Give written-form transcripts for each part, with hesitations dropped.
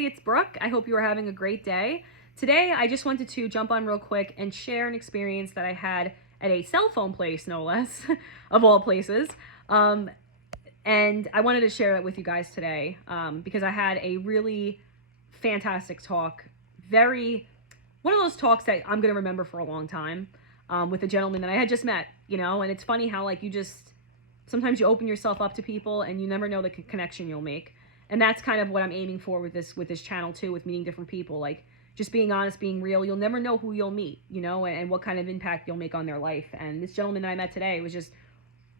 Hey, it's Brooke. I hope you are having a great day. Today, I just wanted to jump on real quick and share an experience that I had at a cell phone place, no less, of all places. And I wanted to share it with you guys today because I had a really fantastic talk. One of those talks that I'm going to remember for a long time with a gentleman that I had just met, and it's funny how, like, sometimes you open yourself up to people and you never know the connection you'll make. And that's kind of what I'm aiming for with this channel too, with meeting different people. Like, just being honest, being real. You'll never know who you'll meet, and what kind of impact you'll make on their life. And this gentleman that I met today was just,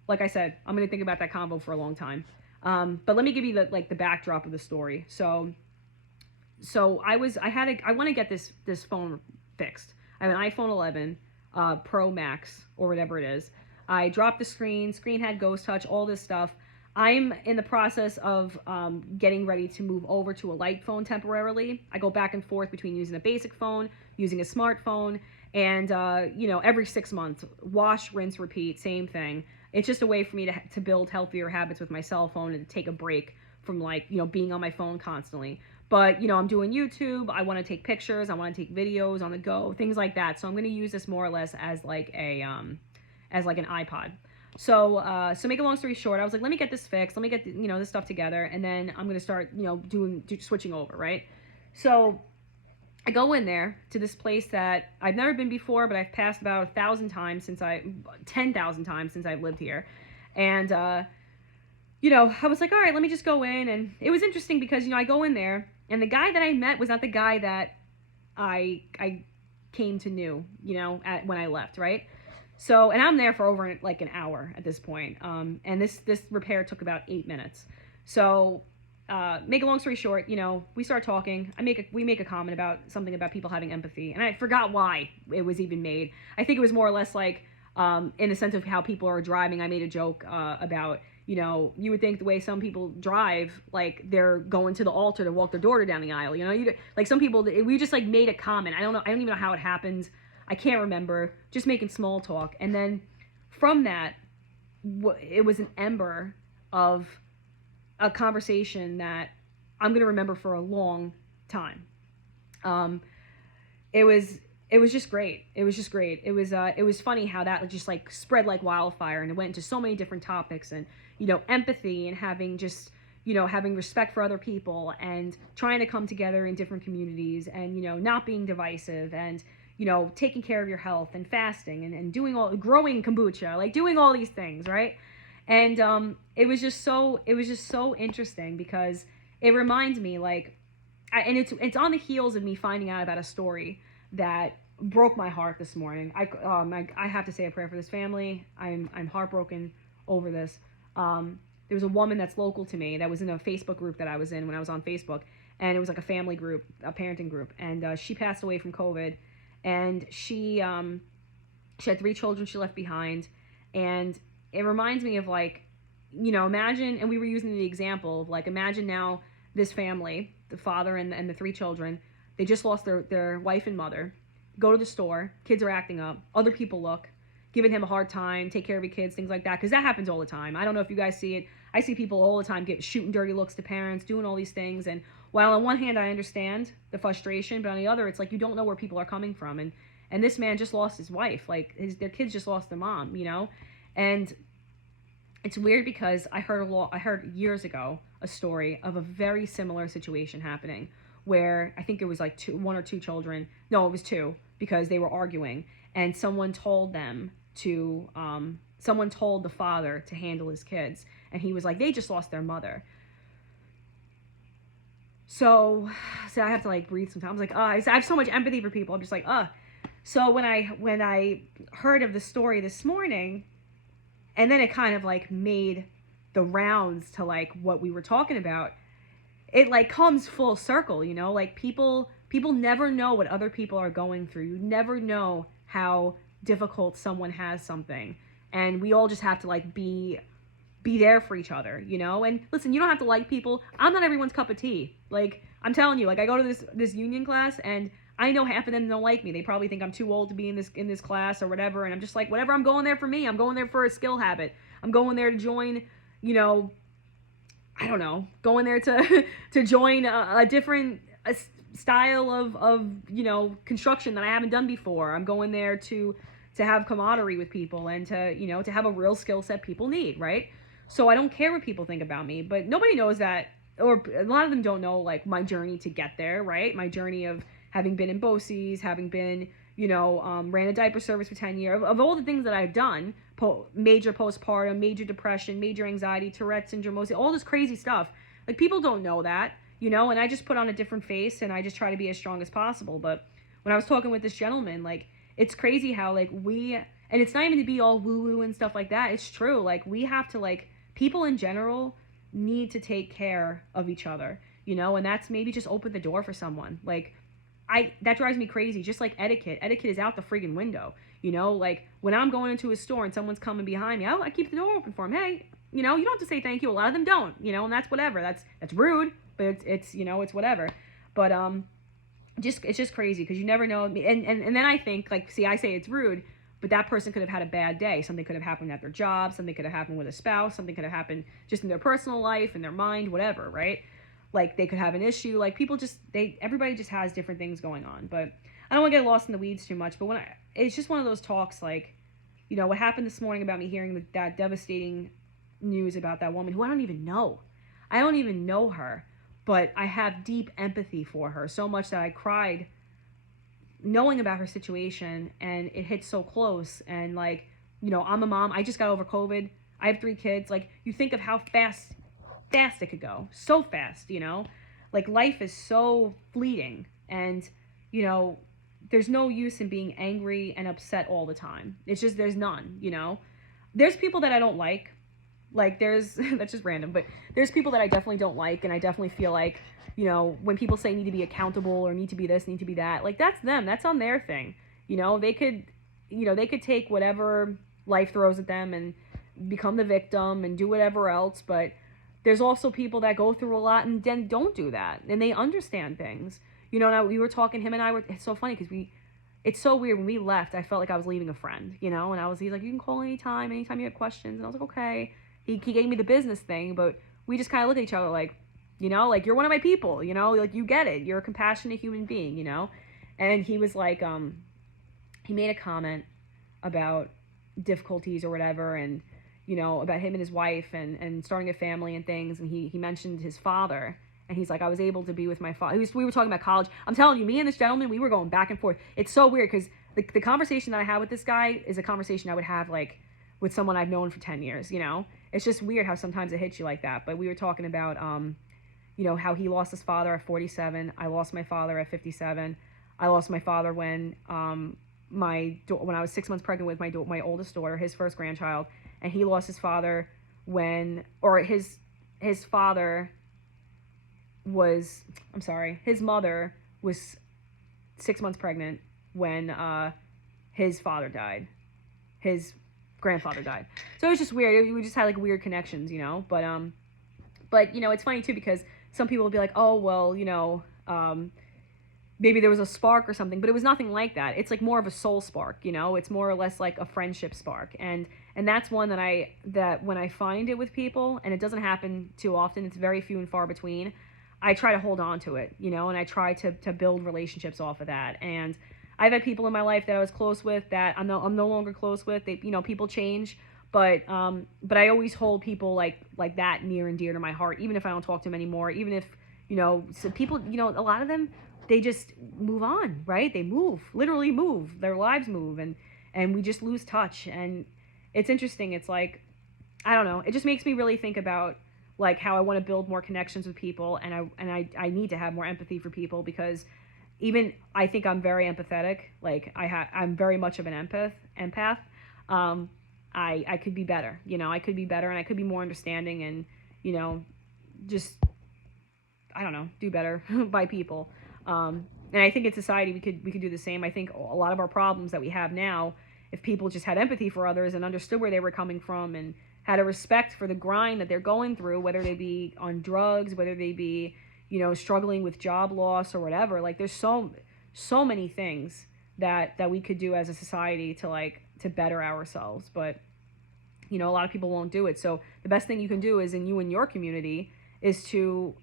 like I said, I'm going to think about that convo for a long time. But let me give you the backdrop of the story. So I want to get this phone fixed. I have an iPhone 11 Pro Max or whatever it is. I dropped the screen had ghost touch, all this stuff. I'm in the process of getting ready to move over to a light phone temporarily. I go back and forth between using a basic phone, using a smartphone, and every 6 months, wash, rinse, repeat, same thing. It's just a way for me to build healthier habits with my cell phone and to take a break from being on my phone constantly. But I'm doing YouTube. I want to take pictures. I want to take videos on the go, things like that. So I'm going to use this more or less as like an iPod. So make a long story short, I was like, let me get this fixed. Let me get this stuff together, and then I'm gonna start switching over, right? So I go in there to this place that I've never been before, but I've passed about 10,000 times since I've lived here, and I was like, all right, let me just go in, and it was interesting because I go in there, and the guy that I met was not the guy that I came to know, when I left, right? So, and I'm there for over like an hour at this point. And this repair took about 8 minutes. So, make a long story short, we start talking. We make a comment about something about people having empathy, and I forgot why it was even made. I think it was more or less like, in the sense of how people are driving. I made a joke about, you would think the way some people drive, like they're going to the altar to walk their daughter down the aisle. Like some people, we just like made a comment. I don't even know how it happened. I can't remember, just making small talk. And then from that, it was an ember of a conversation that I'm going to remember for a long time. It was just great. It was just great. It was funny how that just like spread like wildfire, and it went into so many different topics, and, empathy, and having just, having respect for other people, and trying to come together in different communities, and, not being divisive, and, taking care of your health, and fasting, and growing kombucha, like doing all these things, right? And it was just so interesting because it reminds me, like, and it's on the heels of me finding out about a story that broke my heart this morning. I have to say a prayer for this family. I'm heartbroken over this. There was a woman that's local to me that was in a Facebook group that I was in when I was on Facebook, and it was like a family group, a parenting group, and she passed away from COVID. And she had 3 children she left behind, and it reminds me of, like, imagine, and we were using the example of, like, imagine now this family, the father and the 3 children, they just lost their wife and mother, go to the store, kids are acting up, other people look, giving him a hard time, take care of your kids, things like that, because that happens all the time. I don't know if you guys see it. I see people all the time shooting dirty looks to parents, doing all these things, and while on one hand I understand the frustration, but on the other it's like you don't know where people are coming from, and this man just lost his wife, like their kids just lost their mom, and it's weird because I heard years ago a story of a very similar situation happening, where I think it was like 1 or 2 children, no, it was 2, because they were arguing, and someone told the father to handle his kids, and he was like, they just lost their mother. So I have to like breathe sometimes. Like, I have so much empathy for people. I'm just like, So when I heard of the story this morning, and then it kind of like made the rounds to like what we were talking about, it like comes full circle, like people never know what other people are going through. You never know how difficult someone has something, and we all just have to like be there for each other, and listen, you don't have to like people. I'm not everyone's cup of tea. Like, I'm telling you, like, I go to this union class, and I know half of them don't like me. They probably think I'm too old to be in this class or whatever, and I'm just like, whatever, I'm going there for me. I'm going there for a skill habit. I'm going there to join, I don't know, going there to join a different a style of construction that I haven't done before. I'm going there to have camaraderie with people and to have a real skill set people need, right? So I don't care what people think about me, but nobody knows that, or a lot of them don't know like my journey to get there, right? My journey of having been in BOCES, having been, ran a diaper service for 10 years, of all the things that I've done, major postpartum, major depression, major anxiety, Tourette syndrome, all this crazy stuff. Like, people don't know that, and I just put on a different face and I just try to be as strong as possible. But when I was talking with this gentleman, like, it's crazy how, like, and it's not even to be all woo-woo and stuff like that. It's true. Like, we have to, like, people in general need to take care of each other, and that's maybe just open the door for someone. Like, that drives me crazy. Just like etiquette is out the friggin' window. Like, when I'm going into a store and someone's coming behind me, I keep the door open for them. Hey, you don't have to say thank you. A lot of them don't, and that's whatever. That's rude, but it's it's whatever. But it's just crazy because you never know. And then I think, like, see, I say it's rude, but that person could have had a bad day. Something could have happened at their job. Something could have happened with a spouse. Something could have happened just in their personal life, in their mind, whatever, right? Like, they could have an issue. Like, people everybody just has different things going on. But I don't want to get lost in the weeds too much. But it's just one of those talks, like, what happened this morning about me hearing that devastating news about that woman who I don't even know. I don't even know her, but I have deep empathy for her, so much that I cried knowing about her situation, and it hit so close. And, like, I'm a mom. I just got over COVID. I have 3 kids. Like, you think of how fast it could go. So fast, like, life is so fleeting, and there's no use in being angry and upset all the time. It's just, there's none. There's people that I don't like there's that's just random, but there's people that I definitely don't like, and I definitely feel like, when people say need to be accountable or need to be this, need to be that, like, that's them, that's on their thing. They could take whatever life throws at them and become the victim and do whatever else. But there's also people that go through a lot and then don't do that, and they understand things. Now we were talking, him and I were, it's so funny because it's so weird. When we left, I felt like I was leaving a friend, and he's like, you can call anytime you have questions. And I was like, okay. He gave me the business thing, but we just kind of look at each other like, like, you're one of my people, like, you get it. You're a compassionate human being, And he was like, he made a comment about difficulties or whatever, and, about him and his wife and starting a family and things. And he mentioned his father, and he's like, I was able to be with my father. We were talking about college. I'm telling you, me and this gentleman, we were going back and forth. It's so weird because the conversation that I had with this guy is a conversation I would have, like, with someone I've known for 10 years, It's just weird how sometimes it hits you like that. But we were talking about, how he lost his father at 47. I lost my father at 57. I lost my father when when I was 6 months pregnant with my oldest daughter, his first grandchild. And he lost his father his father was, his mother was 6 months pregnant when his father died. His grandfather died. So it was just weird. We just had, like, weird connections, But it's funny too, because some people will be like, oh, well, maybe there was a spark or something, but it was nothing like that. It's like more of a soul spark, It's more or less like a friendship spark. And that's one that when I find it with people, and it doesn't happen too often, it's very few and far between, I try to hold on to it, and I try to build relationships off of that. And I've had people in my life that I was close with that I'm no longer close with. They, people change, but I always hold people like that near and dear to my heart, even if I don't talk to them anymore. Even if, so people, a lot of them, they just move on, right? They literally move. Their lives move, and we just lose touch. And it's interesting. It's like, I don't know. It just makes me really think about, like, how I want to build more connections with people, and I need to have more empathy for people, because even I think I'm very empathetic. Like, I'm very much of an empath. I could be better. I could be better, and I could be more understanding, and just, I don't know, do better by people. And I think in society we could do the same. I think a lot of our problems that we have now, if people just had empathy for others and understood where they were coming from and had a respect for the grind that they're going through, whether they be on drugs, whether they be, struggling with job loss or whatever. Like, there's so many things that we could do as a society to better ourselves. But, a lot of people won't do it. So the best thing you can do is in your community is to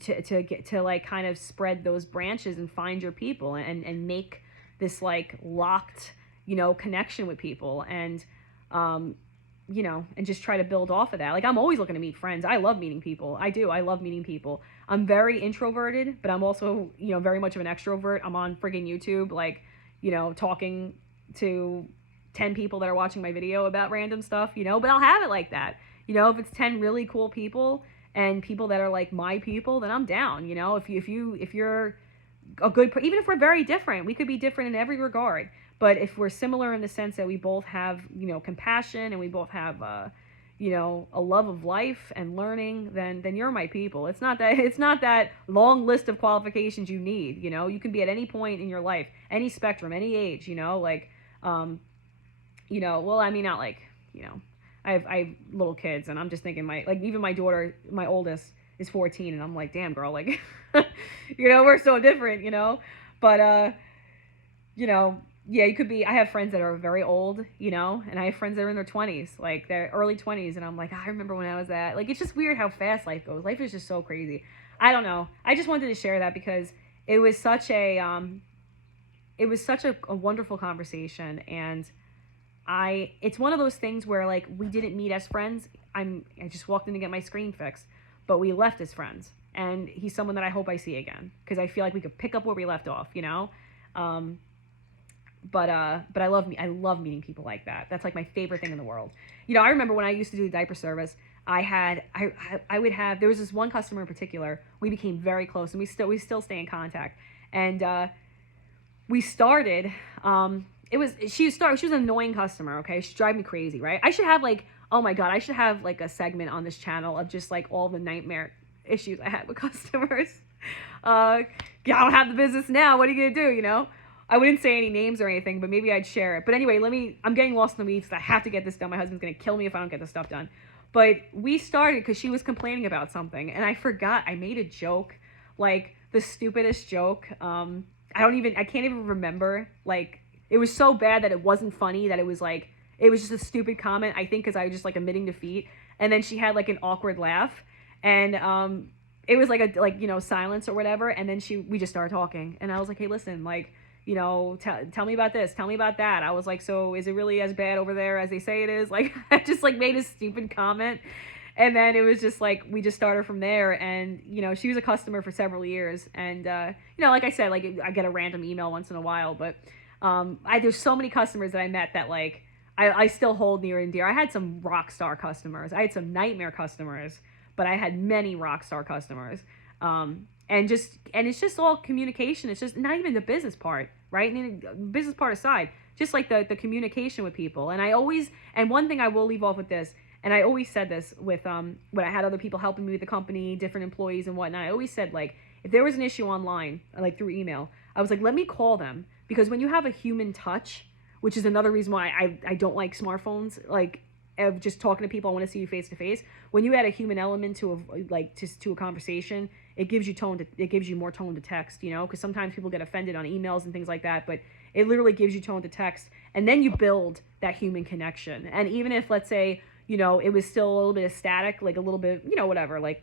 to get to like kind of spread those branches and find your people and make this like locked, you know, connection with people. And you know, and just try to build off of that. Like, I'm always looking to meet friends. I love meeting people. I do. I love meeting people. I'm very introverted, but I'm also, you know, very much of an extrovert. I'm on friggin' YouTube, like, you know, talking to 10 people that are watching my video about random stuff, you know, but I'll have it like that. You know, if it's 10 really cool people and people that are like my people, then I'm down. You know, if you're a good, even if we're very different, we could be different in every regard. But if we're similar in the sense that we both have, you know, compassion, and we both have, you know, a love of life and learning, then you're my people. It's not that long list of qualifications you need. You know, you can be at any point in your life, any spectrum, any age. You know, like, you know, well, I mean, not like, you know, I have little kids, and I'm just thinking even my daughter, my oldest, is 14, and I'm like, damn, girl, like, you know, we're so different, you know, but you know. Yeah, you could be. I have friends that are very old, you know, and I have friends that are in their 20s, like their early 20s, and I'm like, I remember when I was that. Like, it's just weird how fast life goes. Life is just so crazy. I don't know. I just wanted to share that because it was such a a wonderful conversation, and it's one of those things where like we didn't meet as friends. I just walked in to get my screen fixed, but we left as friends, and he's someone that I hope I see again because I feel like we could pick up where we left off, you know. But I love meeting people like that. That's like my favorite thing in the world. You know, I remember when I used to do the diaper service, I would have, there was this one customer in particular, we became very close, and we still stay in contact. And we started, she was an annoying customer, okay? She drive me crazy, right? I should have like, oh my God, I should have like a segment on this channel of just like all the nightmare issues I had with customers. I don't have the business now. What are you gonna do, you know? I wouldn't say any names or anything, but maybe I'd share it. But anyway, I'm getting lost in the weeds. I have to get this done. My husband's going to kill me if I don't get this stuff done. But we started because she was complaining about something, and I forgot. I made a joke, like the stupidest joke. I can't even remember. Like, it was so bad that it wasn't funny, that it was just a stupid comment, I think, because I was just like admitting defeat. And then she had like an awkward laugh, and it was like you know, silence or whatever. And then we just started talking, and I was like, hey, listen, like, you know, tell me about this, tell me about that. I was like, so is it really as bad over there as they say it is? Like, I just like made a stupid comment, and then it was just like, we just started from there. And, you know, she was a customer for several years, and you know, like I said, like, I get a random email once in a while, but there's so many customers that I met that like I still hold near and dear. I had some rock star customers, I had some nightmare customers, but I had many rock star customers. And it's just all communication. It's just not even the business part, right? And business part aside, just like the communication with people. And one thing I will leave off with this, and I always said this with when I had other people helping me with the company, different employees and whatnot. I always said, like, if there was an issue online, like through email, I was like, let me call them, because when you have a human touch, which is another reason why I don't like smartphones, like, of just talking to people, I want to see you face to face. When you add a human element to a conversation, it gives you more tone to text, you know, because sometimes people get offended on emails and things like that, but it literally gives you tone to text, and then you build that human connection. And even if, let's say, you know, it was still a little bit of static, like a little bit, you know, whatever, like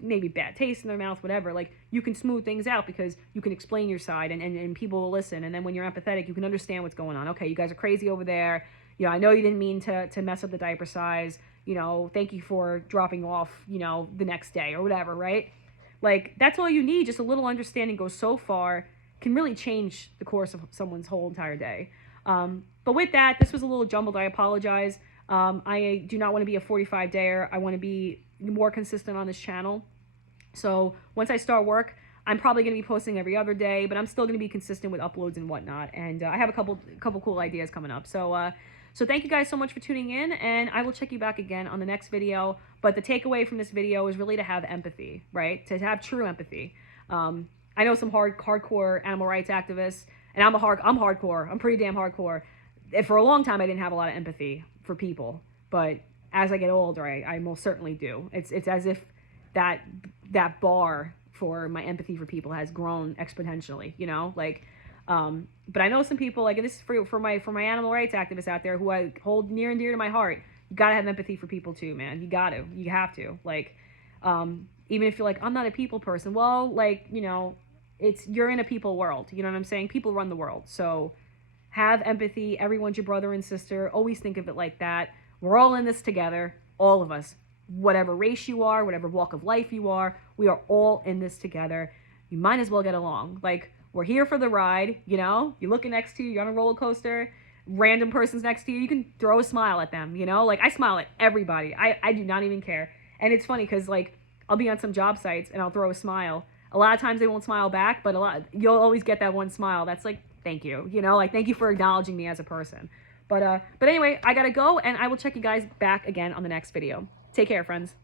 maybe bad taste in their mouth, whatever, like, you can smooth things out because you can explain your side, and people will listen. And then when you're empathetic, you can understand what's going on. Okay, you guys are crazy over there. You know, I know you didn't mean to mess up the diaper size. You know, thank you for dropping off, you know, the next day or whatever, right? Like, that's all you need. Just a little understanding goes so far, can really change the course of someone's whole entire day. But with that, this was a little jumbled. I apologize. I do not want to be a 45-dayer. I want to be more consistent on this channel. So once I start work, I'm probably going to be posting every other day, but I'm still going to be consistent with uploads and whatnot. And I have a couple cool ideas coming up. So thank you guys so much for tuning in, and I will check you back again on the next video. But the takeaway from this video is really to have empathy, right? To have true empathy. I know some hardcore animal rights activists, and I'm hardcore. I'm pretty damn hardcore. And for a long time, I didn't have a lot of empathy for people, but as I get older, I most certainly do. It's as if that bar for my empathy for people has grown exponentially, you know, like. But I know some people, like, and this is for my animal rights activists out there who I hold near and dear to my heart. You gotta have empathy for people too, man. You have to, like, Even if you're like, I'm not a people person. Well, like, you're in a people world. You know what I'm saying? People run the world. So have empathy. Everyone's your brother and sister. Always think of it like that. We're all in this together. All of us. Whatever race you are, whatever walk of life you are, we are all in this together. You might as well get along. Like, we're here for the ride, You're looking next to you, you're on a roller coaster, random person's next to you, you can throw a smile at them, Like, I smile at everybody. I do not even care. And it's funny because, like, I'll be on some job sites and I'll throw a smile. A lot of times they won't smile back, but you'll always get that one smile. That's like, thank you, like, thank you for acknowledging me as a person. But anyway, I gotta go, and I will check you guys back again on the next video. Take care, friends.